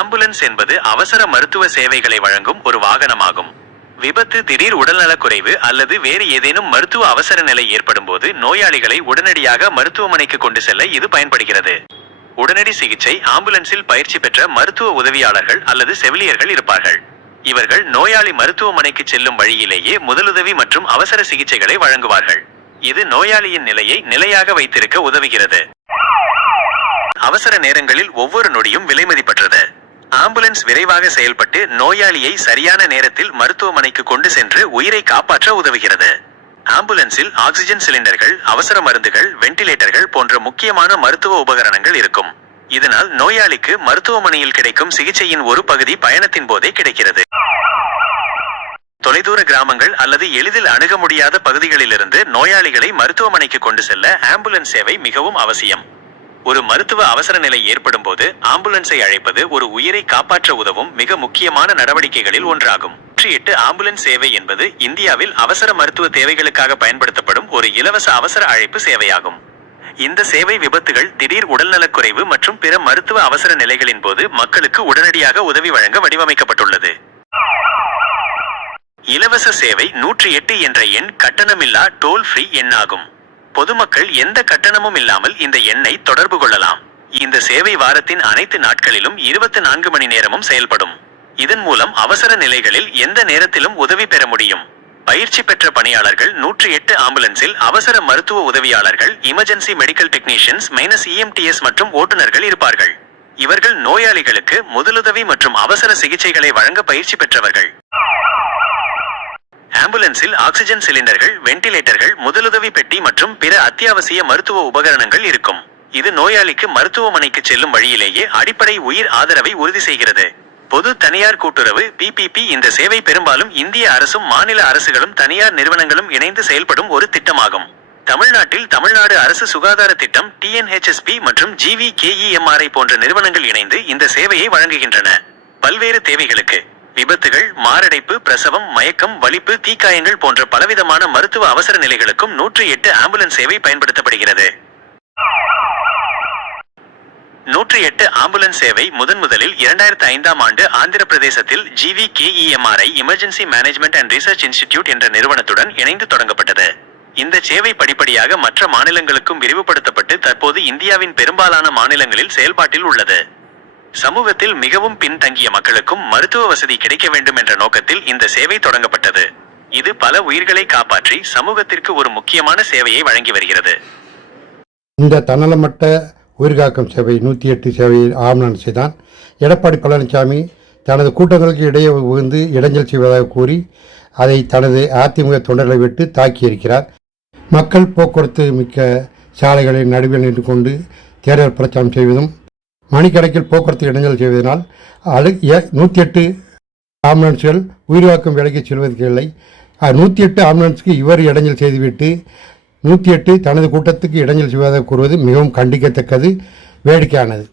Ambulance என்பது அவசர மருத்துவ சேவைகளை வழங்கும் ஒரு வாகனமாகும். விபத்து, திடீர் உடல்நலக்குறைவு அல்லது வேறு ஏதேனும் மருத்துவ அவசர நிலை ஏற்படும் போது நோயாளிகளை உடனடியாக மருத்துவமனைக்கு கொண்டு செல்ல இது பயன்படுகிறது. உடனடி சிகிச்சை ஆம்புலன்ஸில் பயிற்சி பெற்ற மருத்துவ உதவியாளர்கள் அல்லது செவிலியர்கள் இருப்பார்கள். இவர்கள் நோயாளி மருத்துவமனைக்கு செல்லும் வழியிலேயே முதலுதவி மற்றும் அவசர சிகிச்சைகளை வழங்குவார்கள். இது நோயாளியின் நிலையை நிலையாக வைத்திருக்க உதவுகிறது. அவசர நேரங்களில் ஒவ்வொரு நொடியும் விலைமதிப்பற்றது. ஆம்புலன்ஸ் விரைவாக செயல்பட்டு நோயாளியை சரியான நேரத்தில் மருத்துவமனைக்கு கொண்டு சென்று உயிரை காப்பாற்ற உதவுகிறது. ஆம்புலன்ஸில் ஆக்சிஜன் சிலிண்டர்கள், அவசர மருந்துகள், வெண்டிலேட்டர்கள் போன்ற முக்கியமான மருத்துவ உபகரணங்கள் இருக்கும். இதனால் நோயாளிக்கு மருத்துவமனையில் கிடைக்கும் சிகிச்சையின் ஒரு பகுதி பயணத்தின் போதே கிடைக்கிறது. தொலைதூர கிராமங்கள் அல்லது எளிதில் அணுக முடியாத பகுதிகளிலிருந்து நோயாளிகளை மருத்துவமனைக்கு கொண்டு செல்ல ஆம்புலன்ஸ் சேவை மிகவும் அவசியம். ஒரு மருத்துவ அவசர நிலை ஏற்படும் போது ஆம்புலன்ஸை அழைப்பது ஒரு உயிரை காப்பாற்ற உதவும் மிக முக்கியமான நடவடிக்கைகளில் ஒன்றாகும். 108 ஆம்புலன்ஸ் சேவை என்பது இந்தியாவில் அவசர மருத்துவ தேவைகளுக்காக பயன்படுத்தப்படும் ஒரு இலவச அவசர அழைப்பு சேவையாகும். இந்த சேவை விபத்துகள், திடீர் உடல்நலக்குறைவு மற்றும் பிற மருத்துவ அவசர நிலைகளின் போது மக்களுக்கு உடனடியாக உதவி வழங்க வடிவமைக்கப்பட்டுள்ளது. இலவச சேவை 108 என்ற எண் கட்டணமில்லா டோல் ஃப்ரீ எண்ணாகும். பொதுமக்கள் எந்த கட்டணமும் இல்லாமல் இந்த எண்ணை தொடர்பு கொள்ளலாம். இந்த சேவை வாரத்தின் அனைத்து நாட்களிலும் 24 மணி நேரமும் செயல்படும். இதன் மூலம் அவசர நிலைகளில் எந்த நேரத்திலும் உதவி பெற முடியும். பயிற்சி பெற்ற பணியாளர்கள் 108 ஆம்புலன்ஸில் அவசர மருத்துவ உதவியாளர்கள், எமர்ஜென்சி மெடிக்கல் டெக்னீஷியன்ஸ் -EMTS மற்றும் ஓட்டுநர்கள் இருப்பார்கள். இவர்கள் நோயாளிகளுக்கு முதலுதவி மற்றும் அவசர சிகிச்சைகளை வழங்க பயிற்சி பெற்றவர்கள். ஆம்புலன்ஸில் ஆக்சிஜன் சிலிண்டர்கள், வெண்டிலேட்டர்கள், முதலுதவி பெட்டி மற்றும் பிற அத்தியாவசிய மருத்துவ உபகரணங்கள் இருக்கும். இது நோயாளிக்கு மருத்துவமனைக்கு செல்லும் வழியிலேயே அடிப்படை உயிர் ஆதரவை உறுதி செய்கிறது. பொது தனியார் கூட்டுறவு PPP இந்த சேவை பெரும்பாலும் இந்திய அரசும் மாநில அரசுகளும் தனியார் நிறுவனங்களும் இணைந்து செயல்படும் ஒரு திட்டமாகும். தமிழ்நாட்டில் தமிழ்நாடு அரசு சுகாதார திட்டம் TNHSP மற்றும் GVKEMRI போன்ற நிறுவனங்கள் இணைந்து இந்த சேவையை வழங்குகின்றன. பல்வேறு தேவைகளுக்கு, விபத்துகள், மாரடைப்பு, பிரசவம், மயக்கம், வலிப்பு, தீக்காயங்கள் போன்ற பலவிதமான மருத்துவ அவசர நிலைகளுக்கும் 108 ஆம்புலன்ஸ் சேவை பயன்படுத்தப்படுகிறது. 108 ஆம்புலன்ஸ் சேவை முதலில் 2005ஆம் ஆண்டு ஆந்திர பிரதேசத்தில் GVKEMRI emergency management and research institute என்ற நிறுவனத்துடன் இணைந்து தொடங்கப்பட்டது. இந்த சேவை படிப்படியாக மற்ற மாநிலங்களுக்கும் விரிவுபடுத்தப்பட்டு தற்போது இந்தியாவின் பெரும்பாலான மாநிலங்களில் செயல்பாட்டில் உள்ளது. சமூகத்தில் மிகவும் பின்தங்கிய மக்களுக்கும் மருத்துவ வசதி கிடைக்க வேண்டும் என்ற நோக்கத்தில் இந்த சேவை தொடங்கப்பட்டது. இது பல உயிர்களை காப்பாற்றி சமூகத்திற்கு ஒரு முக்கியமான சேவையை வழங்கி வருகிறது. இந்த தன்னலமற்ற உயிர்காக்கும் சேவை 108 சேவையில் ஆம்புலன்ஸை தான் எடப்பாடி பழனிசாமி தனது கூட்டங்களுக்கு இடையே புகுந்து இடைஞ்சல் செய்வதாக கூறி அதை தனது அதிமுக தொண்டர்களை விட்டு தாக்கியிருக்கிறார். மக்கள் போக்குவரத்து மிக்க சாலைகளின் நடுவில் நின்று கொண்டு தேர்தல் பிரச்சாரம் செய்வதும், மணிக்கணக்கில் போக்குவரத்து இடைஞ்சல் செய்வதனால் 108 ஆம்புலன்ஸ்கள் உயிர்காக்கும் வேலைக்கு செல்வதற்கு இல்லை. 108 ஆம்புலன்ஸுக்கு இவர் இடைஞ்சல் செய்துவிட்டு 108 தனது கூட்டத்துக்கு இடைஞ்சல் செய்வதாக கூறுவது மிகவும் கண்டிக்கத்தக்கது, வேடிக்கையானது.